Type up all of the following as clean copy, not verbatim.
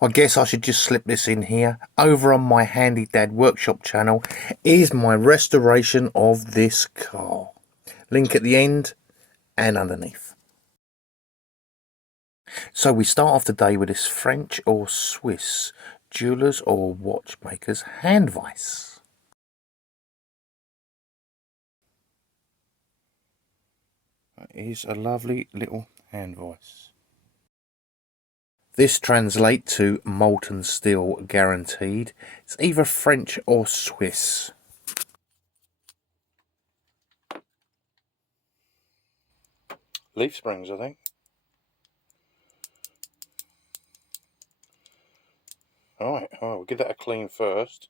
I guess I should just slip this in here. Over on my Handy Dad Workshop channel is my restoration of this car. Link at the end and underneath. So we start off the day with this French or Swiss jewellers or watchmakers hand vise. That is a lovely little hand vise. This translates to molten steel guaranteed. It's either French or Swiss. Leaf springs, I think. Alright, we'll give that a clean first,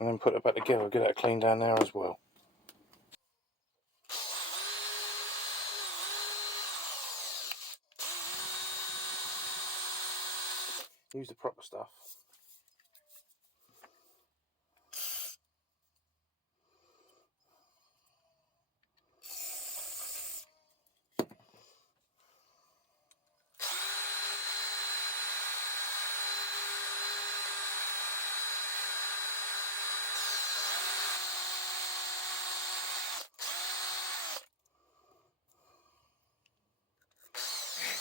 and then put it back together. We'll get that clean down there as well. Use the proper stuff.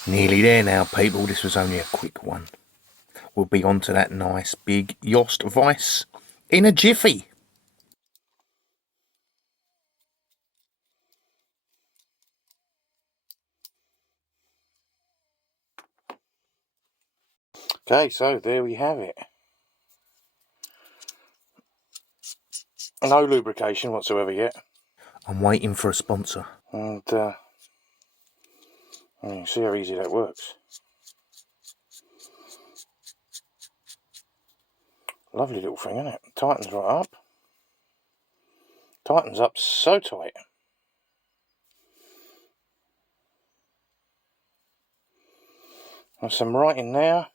Nearly there now, people. This was only a quick one. We'll be on to that nice big Yost vise in a jiffy. Okay, so there we have it. No lubrication whatsoever yet. I'm waiting for a sponsor. And you can see how easy that works. Lovely little thing, isn't it? Tightens right up. Tightens up so tight. There's some writing there.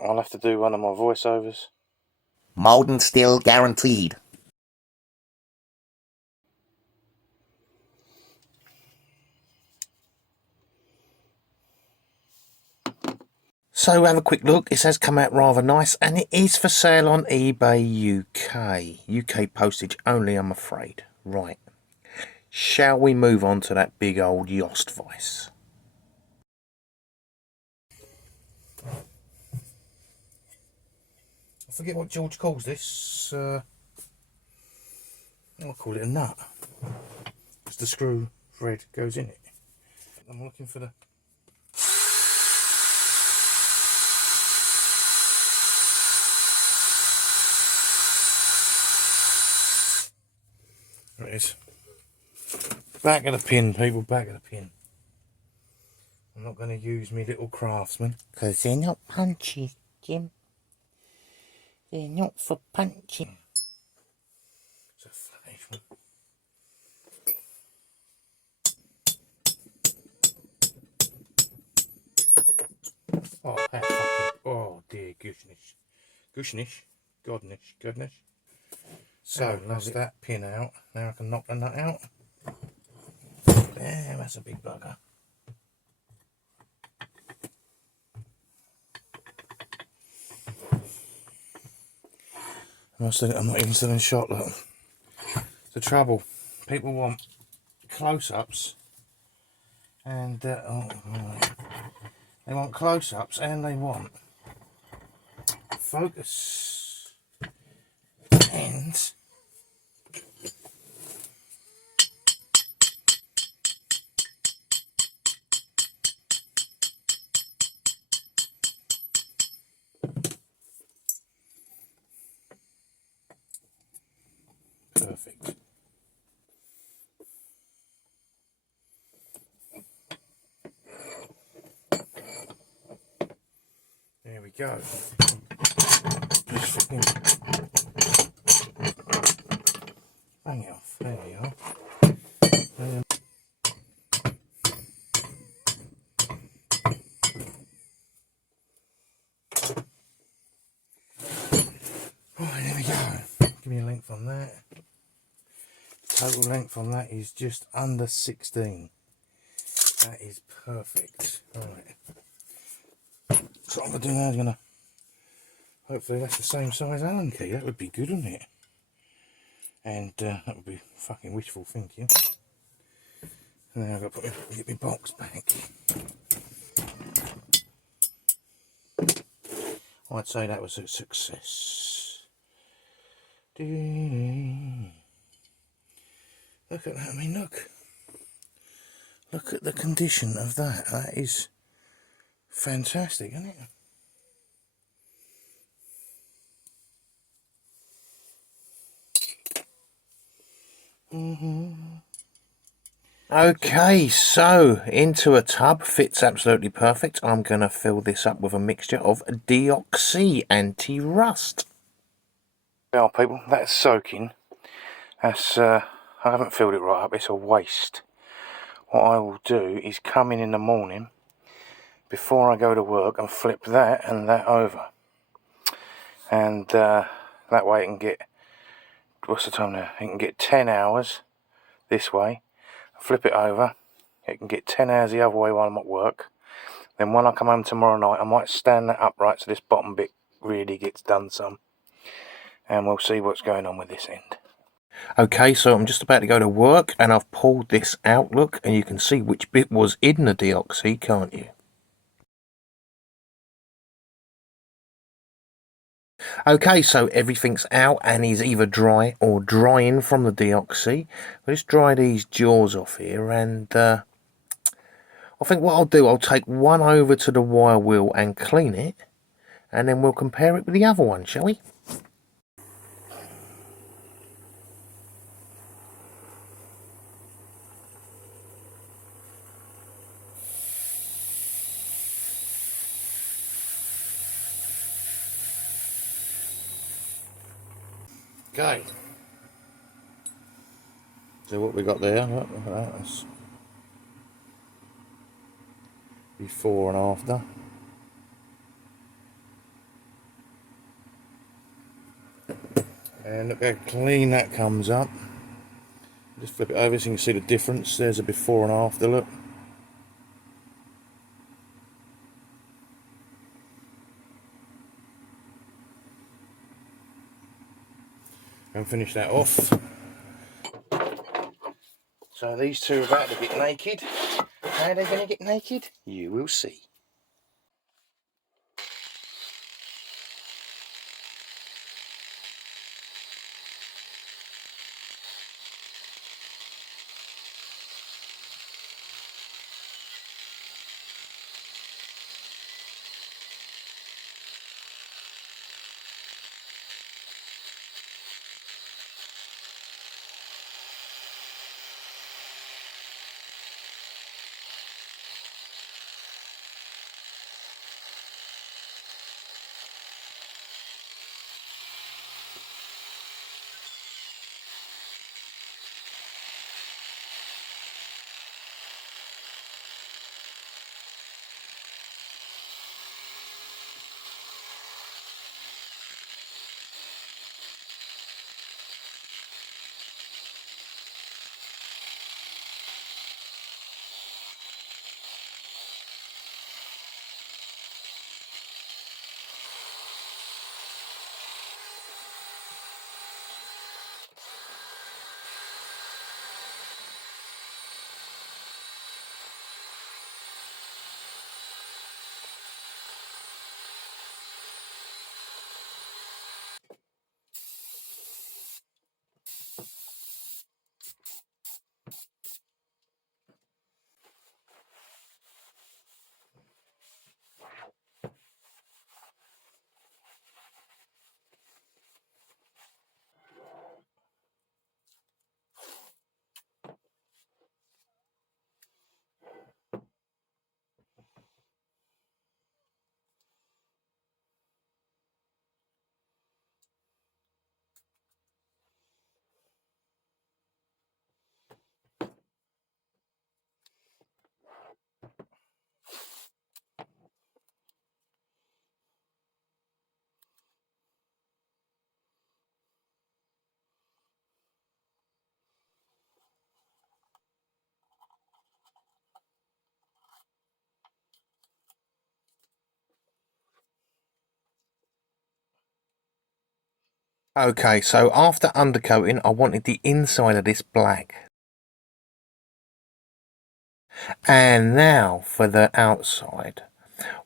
I'll have to do one of my voiceovers. Molten steel guaranteed. So have a quick look. This has come out rather nice, and it is for sale on eBay UK. UK postage only, I'm afraid. Right. Shall we move on to that big old Yost vise? I forget what George calls this. I'll call it a nut. Because the screw thread goes in it. I'm looking for the... There it is. Back of the pin, people, back of the pin. I'm not going to use me little craftsman, because they're not punchy, Jim. They're not for punching. It's a flattish one. Oh, that fucking... Oh, dear goodness. Goodness. Goodness. So, that's that pin out. Now I can knock the nut out. There, that's a big bugger. I'm not even still in shot, look. The trouble, people want close-ups, and they want close-ups, and they want focus, and perfect. There we go. Just fucking bang it off. There we are. Right, there we go. Give me a length on that. Total length on that is just under 16. That is perfect. Right. So what I'm going to do now is going to, hopefully that's the same size Allen key. That would be good, wouldn't it? And that would be fucking wishful thinking. And then I've got to get my box back. I'd say that was a success. Look at that, I mean look. Look at the condition of that. That is fantastic, isn't it? Okay, so into a tub, fits absolutely perfect. I'm going to fill this up with a mixture of deoxy anti-rust. Now people, that's soaking. That's I haven't filled it right up, it's a waste. What I will do is come in the morning before I go to work and flip that and that over. And that way it can get, what's the time now? It can get 10 hours this way. Flip it over, it can get 10 hours the other way while I'm at work. Then when I come home tomorrow night, I might stand that upright so this bottom bit really gets done some. And we'll see what's going on with this end. Okay, so I'm just about to go to work and I've pulled this out, look, and you can see which bit was in the deoxy, can't you? Okay, so everything's out and is either dry or drying from the deoxy. Let's dry these jaws off here, and I think what I'll do, I'll take one over to the wire wheel and clean it, and then we'll compare it with the other one, shall we? Okay. So what we got there, look at that, that's before and after. And look how clean that comes up. Just flip it over so you can see the difference. There's a before and after, look. And finish that off. So these two are about to get naked. How are they going to get naked? You will see. Okay, so after undercoating, I wanted the inside of this black. And now for the outside.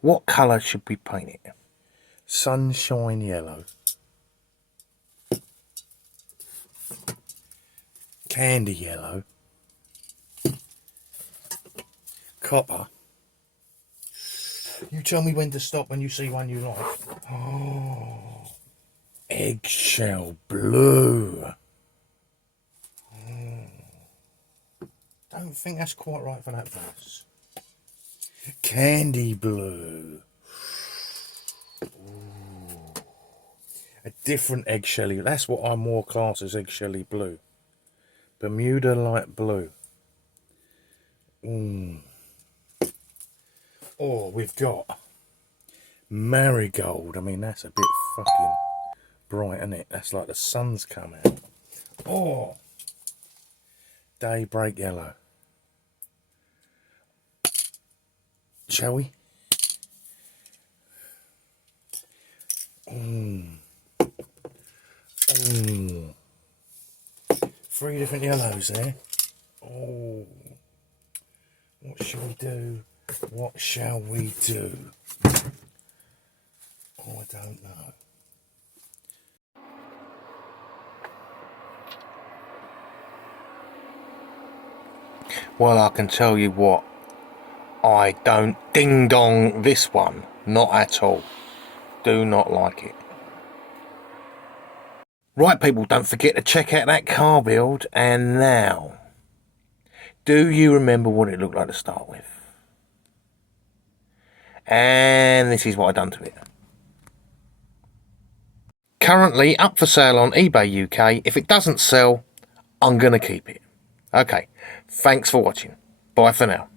What colour should we paint it? Sunshine yellow. Candy yellow. Copper. You tell me when to stop when you see one you like. Oh, eggshell blue. Don't think that's quite right for that verse. Candy blue. Ooh. A different eggshelly. That's what I'm more class as eggshelly blue. Bermuda light blue. Oh, we've got marigold. I mean, that's a bit fucking bright, isn't it? That's like the sun's come out. Oh, daybreak yellow. Shall we? Three different yellows there. Oh, what shall we do? What shall we do? Oh, I don't know. Well, I can tell you what. I don't ding dong this one. Not at all. Do not like it. Right, people, don't forget to check out that car build. And now, do you remember what it looked like to start with? And this is what I've done to it. Currently up for sale on eBay UK. If it doesn't sell, I'm going to keep it. Okay, thanks for watching. Bye for now.